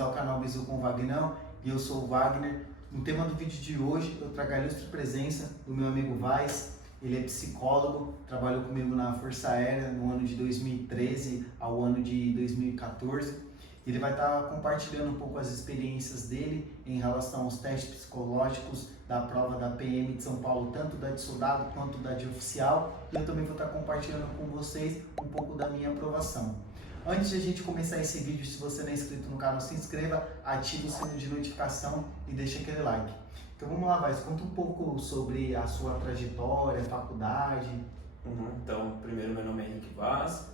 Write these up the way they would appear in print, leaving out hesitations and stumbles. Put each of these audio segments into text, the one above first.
bem-vindos ao canal Bizu com Vagnão, e eu sou o Wagner. No tema do vídeo de hoje, eu trago a ilustre presença do meu amigo Vaz. Ele é psicólogo, trabalhou comigo na Força Aérea no ano de 2013 ao ano de 2014. Ele vai estar compartilhando um pouco as experiências dele em relação aos testes psicológicos da prova da PM de São Paulo, tanto da de soldado quanto da de oficial. E eu também vou estar compartilhando com vocês um pouco da minha aprovação. Antes de a gente começar esse vídeo, se você não é inscrito no canal, se inscreva, ative o sininho de notificação e deixe aquele like. Então vamos lá, Vaz, conta um pouco sobre a sua trajetória, faculdade. Então, primeiro, meu nome é Henrique Vaz,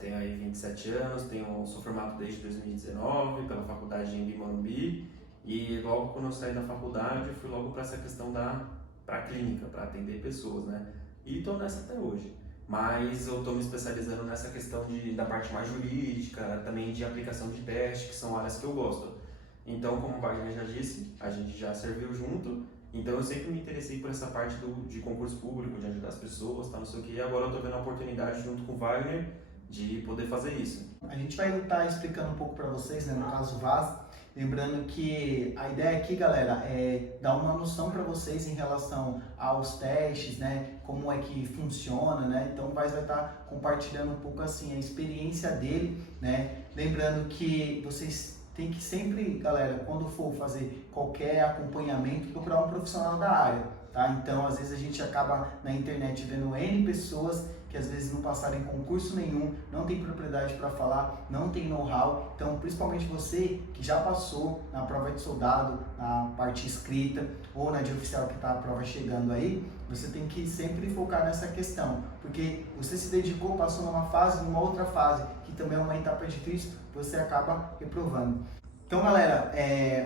tenho aí 27 anos, sou formado desde 2019 pela faculdade de Embi Morumbi, e logo quando eu saí da faculdade, eu fui logo para essa questão para a clínica, para atender pessoas, né? E estou nessa até hoje. Mas eu estou me especializando nessa questão da parte mais jurídica, também de aplicação de teste, que são áreas que eu gosto. Então, como o Wagner já disse, a gente já serviu junto, então eu sempre me interessei por essa parte de concurso público, de ajudar as pessoas, tá, não sei o que, e agora eu estou vendo a oportunidade junto com o Wagner de poder fazer isso. A gente vai estar explicando um pouco para vocês, né, no caso Vaz, lembrando que a ideia aqui, galera, é dar uma noção para vocês em relação aos testes, né, como é que funciona, né, então o Vaz vai estar compartilhando um pouco assim a experiência dele, né, lembrando que vocês tem que sempre, galera, quando for fazer qualquer acompanhamento, procurar um profissional da área, tá? Então, às vezes a gente acaba na internet vendo N pessoas que às vezes não passaram em concurso nenhum, não tem propriedade para falar, não tem know-how. Então, principalmente você que já passou na prova de soldado, na parte escrita ou na de oficial que está a prova chegando aí, você tem que sempre focar nessa questão, porque você se dedicou, passou numa fase, numa outra fase, que também é uma etapa difícil, você acaba reprovando. Então, galera,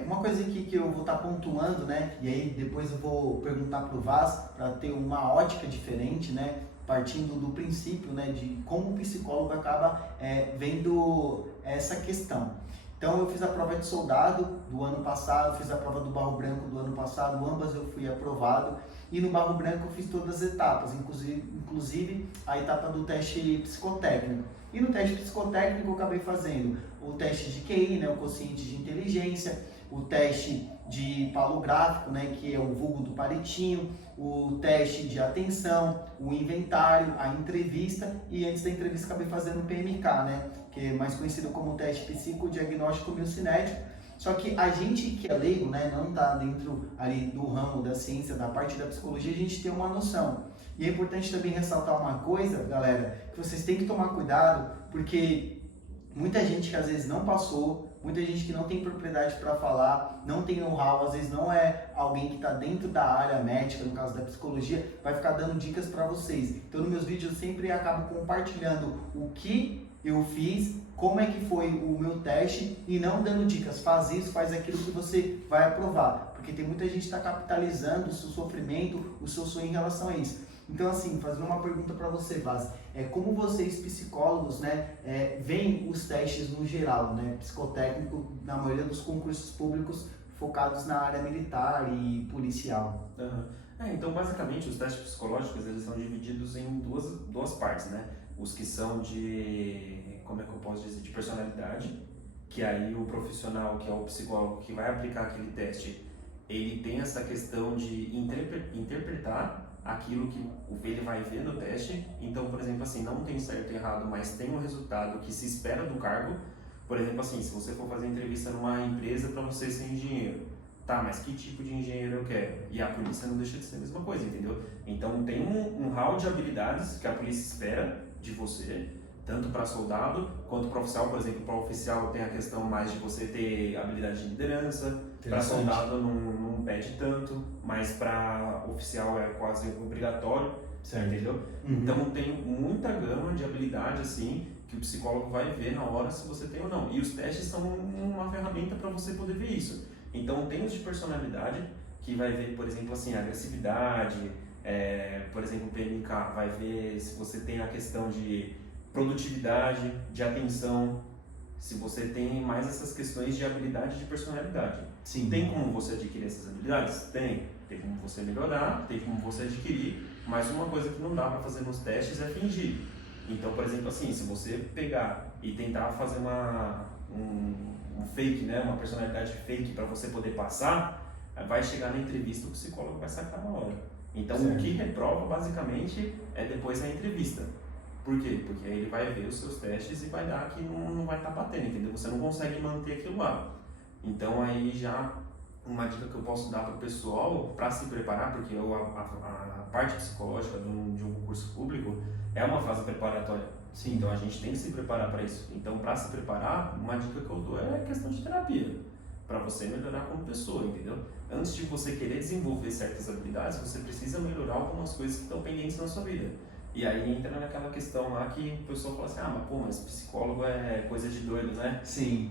uma coisa aqui que eu vou estar pontuando, né, e aí depois eu vou perguntar para o Vaz, para ter uma ótica diferente, né, partindo do princípio, né, de como o psicólogo acaba vendo essa questão. Então, eu fiz a prova de soldado do ano passado, fiz a prova do barro branco do ano passado, ambas eu fui aprovado, e no barro branco eu fiz todas as etapas, inclusive a etapa do teste psicotécnico. E no teste psicotécnico eu acabei fazendo o teste de QI, né, o quociente de inteligência, o teste de palográfico, né, que é o vulgo do palitinho, o teste de atenção, o inventário, a entrevista, e antes da entrevista acabei fazendo o PMK, né, que é mais conhecido como teste psicodiagnóstico miocinético. Só que a gente que é leigo, né, não está dentro ali do ramo da ciência, da parte da psicologia, a gente tem uma noção. E é importante também ressaltar uma coisa, galera, que vocês têm que tomar cuidado, porque muita gente que às vezes não passou, muita gente que não tem propriedade para falar, não tem know-how, às vezes não é alguém que está dentro da área médica, no caso da psicologia, vai ficar dando dicas para vocês. Então, nos meus vídeos eu sempre acabo compartilhando o que eu fiz, como é que foi o meu teste e não dando dicas, faz isso, faz aquilo que você vai aprovar. Porque tem muita gente que está capitalizando o seu sofrimento, o seu sonho em relação a isso. Então, assim, fazendo uma pergunta para você, Vaz, como vocês psicólogos, né, veem os testes no geral, né, psicotécnico, na maioria dos concursos públicos focados na área militar e policial? Então, basicamente, os testes psicológicos, eles são divididos em duas partes, né? Os que são como é que eu posso dizer, de personalidade, que aí o profissional, que é o psicólogo que vai aplicar aquele teste, ele tem essa questão de interpretar aquilo que ele vai ver no teste. Então, por exemplo, assim, não tem certo e errado, mas tem um resultado que se espera do cargo. Por exemplo, assim, se você for fazer entrevista numa empresa para você ser engenheiro, tá, mas que tipo de engenheiro eu quero? E a polícia não deixa de ser a mesma coisa, entendeu? Então, tem um hall de habilidades que a polícia espera de você, tanto para soldado quanto para oficial. Por exemplo, para oficial tem a questão mais de você ter habilidade de liderança, para soldado não pede tanto, mas para oficial é quase obrigatório, certo, entendeu? Então tem muita gama de habilidade assim que o psicólogo vai ver na hora se você tem ou não. E os testes são uma ferramenta para você poder ver isso. Então tem os de personalidade, que vai ver, por exemplo, assim, agressividade, por exemplo, o PMK vai ver se você tem a questão de produtividade, de atenção, se você tem mais essas questões de habilidade de personalidade. Sim. Tem como você adquirir essas habilidades? Tem. Tem como você melhorar, tem como você adquirir, mas uma coisa que não dá para fazer nos testes é fingir. Então, por exemplo, assim, se você pegar e tentar fazer um fake, né, uma personalidade fake para você poder passar, vai chegar na entrevista, o psicólogo vai sacar na hora. Então, certo. O que reprova, basicamente, é depois a entrevista. Por quê? Porque aí ele vai ver os seus testes e vai dar que não vai estar batendo, entendeu? Você não consegue manter aquilo lá. Então, aí já uma dica que eu posso dar para o pessoal para se preparar, porque a parte psicológica de um concurso público é uma fase preparatória. Sim. Então a gente tem que se preparar para isso. Então, para se preparar, uma dica que eu dou é a questão de terapia, para você melhorar como pessoa, entendeu? Antes de você querer desenvolver certas habilidades, você precisa melhorar algumas coisas que estão pendentes na sua vida. E aí entra naquela questão lá que o pessoal fala assim, mas psicólogo é coisa de doido, né? Sim.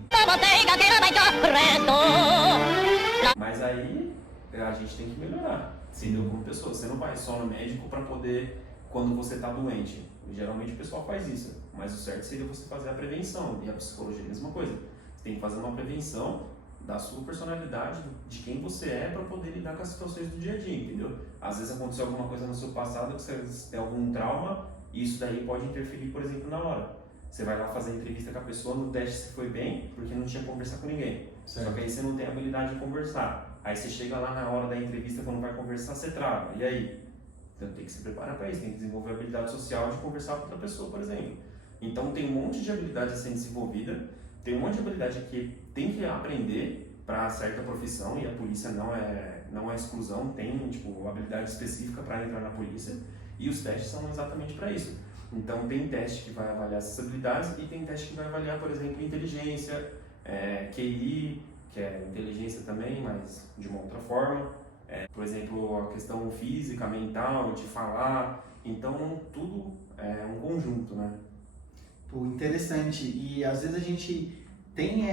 Mas aí a gente tem que melhorar, entendeu? Como pessoa. Você não vai só no médico para poder, quando você está doente. Geralmente o pessoal faz isso, mas o certo seria você fazer a prevenção. E a psicologia é a mesma coisa. Você tem que fazer uma prevenção da sua personalidade, de quem você é, para poder lidar com as situações do dia a dia, entendeu? Às vezes aconteceu alguma coisa no seu passado que você tem algum trauma e isso daí pode interferir, por exemplo, na hora. Você vai lá fazer a entrevista com a pessoa, no teste você foi bem, porque não tinha conversar com ninguém. Certo. Só que aí você não tem a habilidade de conversar. Aí você chega lá na hora da entrevista, quando vai conversar, você trava. E aí? Então tem que se preparar para isso, tem que desenvolver a habilidade social de conversar com outra pessoa, por exemplo. Então tem um monte de habilidade a ser desenvolvida, tem um monte de habilidade que tem que aprender para certa profissão, e a polícia não é exclusão, tem habilidade específica para entrar na polícia, e os testes são exatamente para isso. Então tem teste que vai avaliar essas habilidades e tem teste que vai avaliar, por exemplo, inteligência, QI, que é inteligência também, mas de uma outra forma. Por exemplo, a questão física, mental, de falar. Então tudo é um conjunto, né? Pô, interessante. E às vezes a gente tem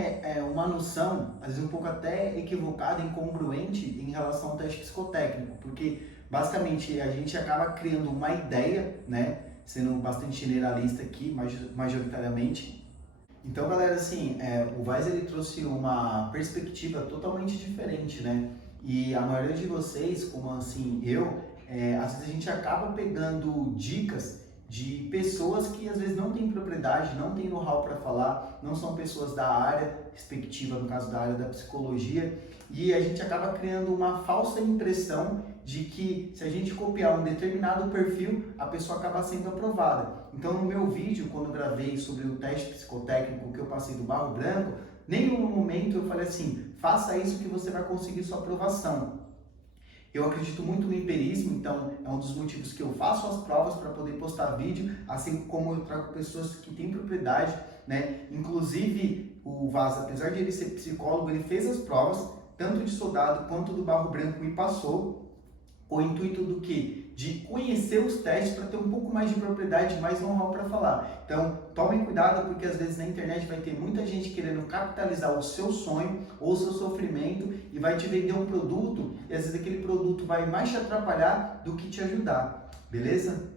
uma noção, às vezes um pouco até equivocada, incongruente em relação ao teste psicotécnico, porque basicamente a gente acaba criando uma ideia, né? Sendo bastante generalista aqui, majoritariamente. Então, galera, assim, o Vaz ele trouxe uma perspectiva totalmente diferente, né? E a maioria de vocês, como assim às vezes a gente acaba pegando dicas de pessoas que às vezes não têm propriedade, não têm know-how para falar, não são pessoas da área respectiva, no caso da área da psicologia, e a gente acaba criando uma falsa impressão de que se a gente copiar um determinado perfil, a pessoa acaba sendo aprovada. Então, no meu vídeo, quando eu gravei sobre o teste psicotécnico que eu passei do Barro Branco, nenhum momento eu falei assim, faça isso que você vai conseguir sua aprovação. Eu acredito muito no empirismo, então é um dos motivos que eu faço as provas para poder postar vídeo, assim como eu trago pessoas que têm propriedade, né? Inclusive, o Vaz, apesar de ele ser psicólogo, ele fez as provas, tanto de soldado quanto do Barro Branco, e passou. O intuito do quê? De conhecer os testes para ter um pouco mais de propriedade, mais know-how para falar. Então, tomem cuidado, porque às vezes na internet vai ter muita gente querendo capitalizar o seu sonho ou o seu sofrimento e vai te vender um produto, e às vezes aquele produto vai mais te atrapalhar do que te ajudar. Beleza?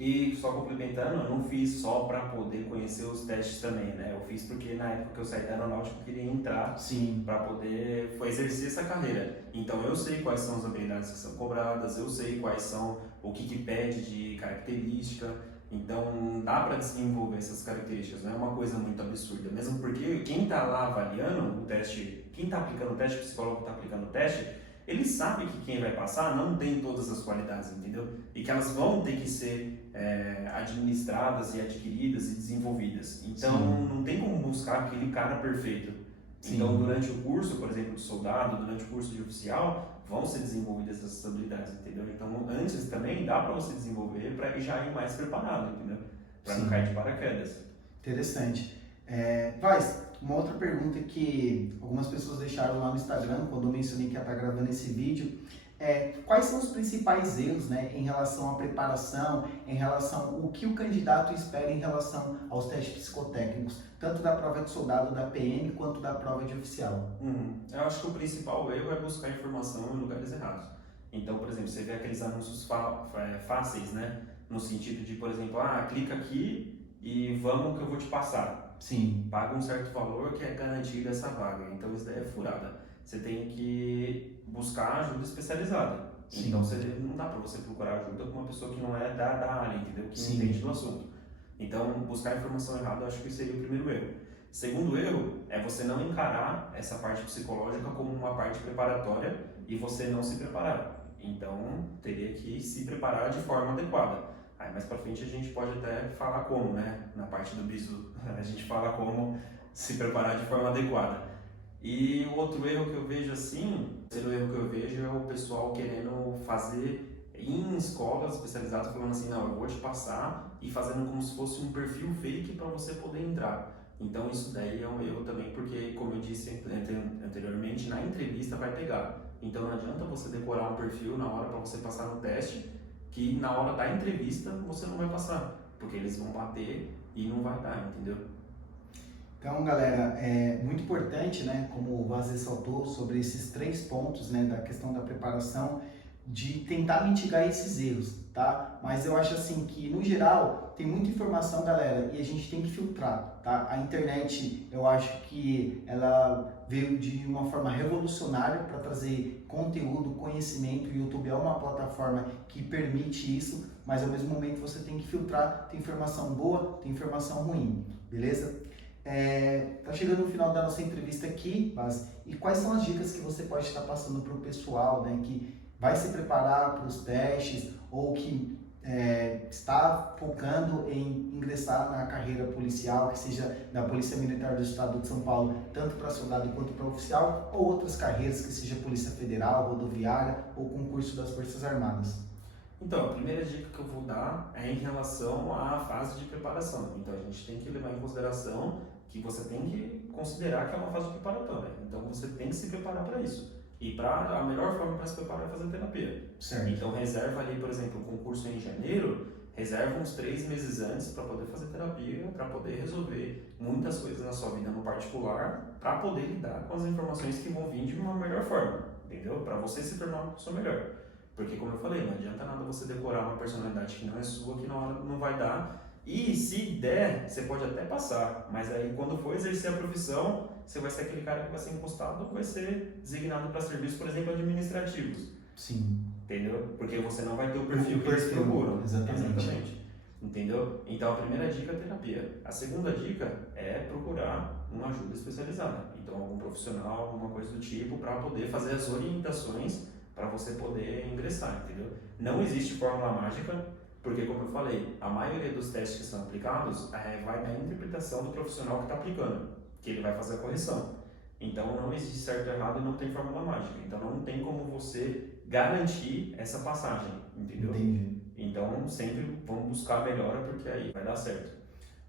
E só complementando, eu não fiz só para poder conhecer os testes também, né? Eu fiz porque na época que eu saí da aeronáutica eu queria entrar para poder exercer essa carreira. Então eu sei quais são as habilidades que são cobradas, eu sei quais são o que pede de característica. Então dá para desenvolver essas características, não é uma coisa muito absurda. Mesmo porque quem está lá avaliando o teste, quem está aplicando o teste, o psicólogo está aplicando o teste, ele sabe que quem vai passar não tem todas as qualidades, entendeu? E que elas vão ter que ser administradas e adquiridas e desenvolvidas. Então, não tem como buscar aquele cara perfeito. Sim. Então, durante o curso, por exemplo, de soldado, durante o curso de oficial, vão ser desenvolvidas essas habilidades, entendeu? Então, antes também dá para você desenvolver para já ir mais preparado, entendeu? Para não cair de paraquedas. Interessante. Vaz, uma outra pergunta que algumas pessoas deixaram lá no Instagram, quando eu mencionei que ia estar gravando esse vídeo, quais são os principais erros, né, em relação à preparação, em relação ao que o candidato espera em relação aos testes psicotécnicos, tanto da prova de soldado da PM quanto da prova de oficial? Eu acho que o principal erro é buscar informação em lugares errados. Então, por exemplo, você vê aqueles anúncios fáceis, né, no sentido de, por exemplo, clica aqui e vamos que eu vou te passar. Sim. Paga um certo valor que é garantido essa vaga. Então isso daí é furada. Você tem que buscar ajuda especializada. Sim. Então não dá para você procurar ajuda com uma pessoa que não é da área, entendeu? Que não entende do assunto. Então buscar informação errada eu acho que seria o primeiro erro. Segundo erro é você não encarar essa parte psicológica como uma parte preparatória e você não se preparar. Então, teria que se preparar de forma adequada. Aí mais pra frente a gente pode até falar como, né? Na parte do bizu, a gente fala como se preparar de forma adequada. E o outro erro que eu vejo assim, o terceiro erro que eu vejo é o pessoal querendo fazer em escolas especializadas, falando assim, não, eu vou te passar e fazendo como se fosse um perfil fake para você poder entrar. Então isso daí é um erro também, porque como eu disse anteriormente, na entrevista vai pegar. Então não adianta você decorar um perfil na hora para você passar no teste, que na hora da entrevista você não vai passar, porque eles vão bater e não vai dar, entendeu? Então, galera, é muito importante, né, como o Vaz ressaltou, sobre esses 3 pontos, né, da questão da preparação, de tentar mitigar esses erros, tá? Mas eu acho assim que, no geral, tem muita informação, galera, e a gente tem que filtrar, tá? A internet, eu acho que ela veio de uma forma revolucionária para trazer conteúdo, conhecimento. O YouTube é uma plataforma que permite isso, mas ao mesmo momento você tem que filtrar, tem informação boa, tem informação ruim, beleza? Tá chegando no final da nossa entrevista aqui, mas e quais são as dicas que você pode estar passando para o pessoal, né, que vai se preparar para os testes ou que está focando em ingressar na carreira policial, que seja da Polícia Militar do Estado de São Paulo, tanto para soldado quanto para oficial, ou outras carreiras, que seja Polícia Federal, Rodoviária ou concurso das Forças Armadas? Então, a primeira dica que eu vou dar é em relação à fase de preparação. Então, a gente tem que levar em consideração que você tem que considerar que é uma fase preparatória. Então, você tem que se preparar para isso. E a melhor forma para se preparar é fazer terapia. Certo. Então, reserva ali, por exemplo, o concurso em janeiro, reserva uns 3 meses antes para poder fazer terapia, para poder resolver muitas coisas na sua vida no particular, para poder lidar com as informações que vão vir de uma melhor forma, entendeu? Para você se tornar uma pessoa melhor. Porque, como eu falei, não adianta nada você decorar uma personalidade que não é sua, que na hora não vai dar. E se der, você pode até passar, mas aí quando for exercer a profissão, você vai ser aquele cara que vai ser encostado ou vai ser designado para serviços, por exemplo, administrativos. Sim. Entendeu? Porque você não vai ter o perfil que eles procuram. Exatamente. Entendeu? Então a primeira dica é a terapia. A segunda dica é procurar uma ajuda especializada. Então algum profissional, alguma coisa do tipo, para poder fazer as orientações para você poder ingressar, entendeu? Não existe fórmula mágica, porque como eu falei, a maioria dos testes que são aplicados vai da interpretação do profissional que está aplicando, que ele vai fazer a correção. Então não existe certo ou errado e não tem fórmula mágica. Então não tem como você garantir essa passagem, entendeu? Entendi. Então sempre vamos buscar a melhora, porque aí vai dar certo.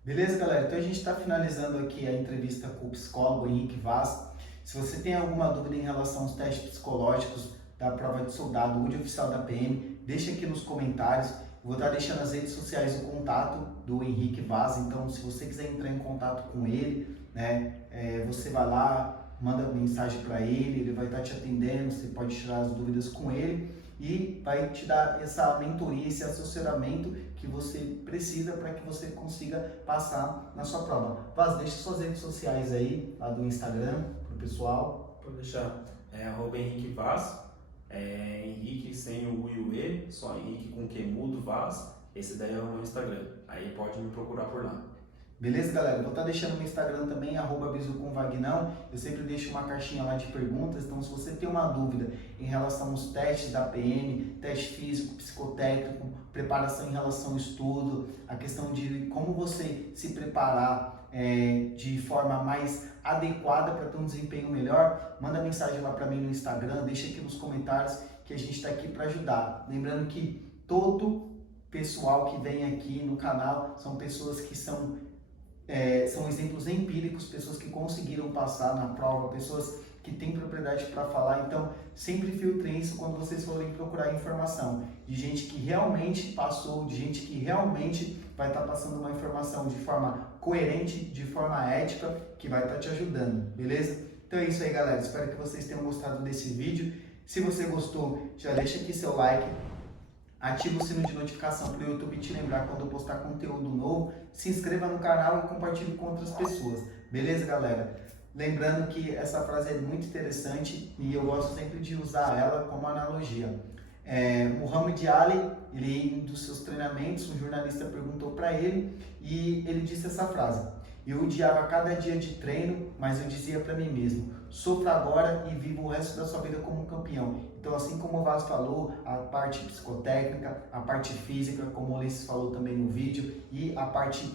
Beleza, galera? Então a gente está finalizando aqui a entrevista com o psicólogo Henrique Vaz. Se você tem alguma dúvida em relação aos testes psicológicos da prova de soldado ou de oficial da PM, deixa aqui nos comentários. Eu vou estar deixando nas redes sociais o contato do Henrique Vaz. Então, se você quiser entrar em contato com ele, né, você vai lá, manda mensagem para ele vai estar te atendendo, você pode tirar as dúvidas com ele e vai te dar essa mentoria, esse assessoramento que você precisa para que você consiga passar na sua prova. Vaz, deixa suas redes sociais aí, lá do Instagram, pro pessoal. Pode deixar. @Henrique Vaz. Henrique sem o U e o E, só Henrique com Q mudo, Vaz. Esse daí é o meu Instagram. Aí pode me procurar por lá. Beleza, galera? Vou estar deixando no Instagram também, @bizucomvagnão. Eu sempre deixo uma caixinha lá de perguntas, então se você tem uma dúvida em relação aos testes da PM, teste físico, psicotécnico, preparação em relação ao estudo, a questão de como você se preparar de forma mais adequada para ter um desempenho melhor, manda mensagem lá para mim no Instagram, deixa aqui nos comentários que a gente está aqui para ajudar. Lembrando que todo pessoal que vem aqui no canal são pessoas que são exemplos empíricos, pessoas que conseguiram passar na prova, pessoas que têm propriedade para falar. Então, sempre filtrem isso quando vocês forem procurar informação de gente que realmente passou, de gente que realmente vai estar passando uma informação de forma coerente, de forma ética, que vai estar te ajudando, beleza? Então é isso aí, galera. Espero que vocês tenham gostado desse vídeo. Se você gostou, já deixa aqui seu like. Ativa o sino de notificação para o YouTube te lembrar quando eu postar conteúdo novo. Se inscreva no canal e compartilhe com outras pessoas. Beleza, galera? Lembrando que essa frase é muito interessante e eu gosto sempre de usar ela como analogia. Muhammad Ali, em um dos seus treinamentos, um jornalista perguntou para ele e ele disse essa frase: Eu odiava cada dia de treino, mas eu dizia para mim mesmo, sofra agora e viva o resto da sua vida como um campeão. Então, assim como o Vaz falou, a parte psicotécnica, a parte física, como o Ulisses falou também no vídeo, e a parte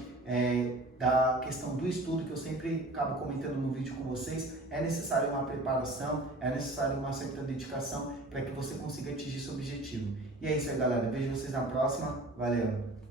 da questão do estudo, que eu sempre acabo comentando no vídeo com vocês, é necessário uma preparação, é necessário uma certa dedicação para que você consiga atingir seu objetivo. E é isso aí, galera. Vejo vocês na próxima. Valeu!